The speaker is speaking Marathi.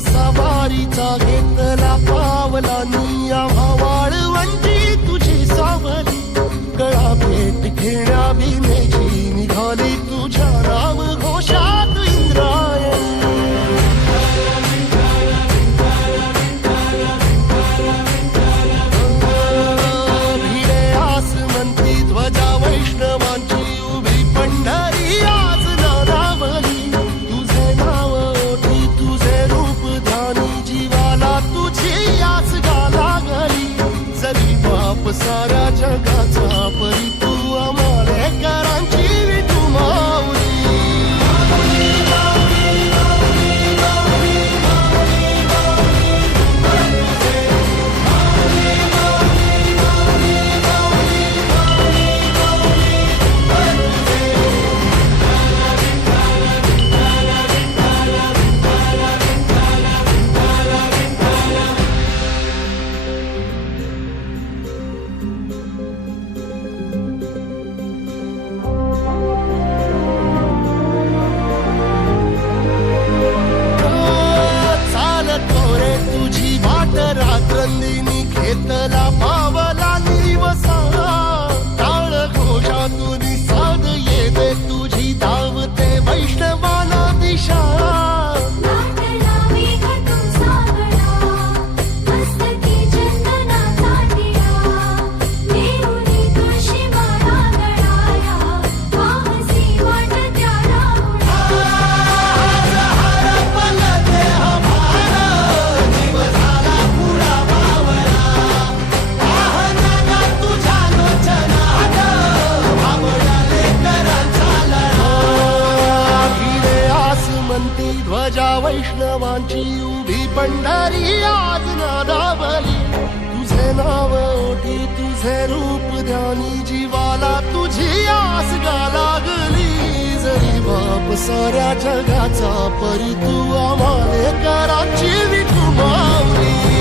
सवारीचा घेतला पावला निया वाळवंटी तुझी सावली गळा भेट घेण्या भीमेची निघाली तुझ्या राम घोषात इंद्रायणी भिडे आसमंती ध्वजा वैष्णवांची उभी पंढरी आज नादावली तुझे नाव ओठी तुझे रूप ध्यानी जीवाला तुझी आस गाला गली जरी बाप साऱ्या जगाचा परी तू आमालेकरांची विठू माऊली रात्रंदिनी घेतला पावला निवसा टाळ घोषातून साध येते तुझी धावते वैष्णवाला दिशा ध्वजा वैष्णवांची उभी पंढरी आज नादावली तुझे नाव ओठी तुझे रूप ध्यानी जीवाला तुझी आस लागली जरी बाप साऱ्या जगाचा परी तू आमालेकरांची विठू माऊली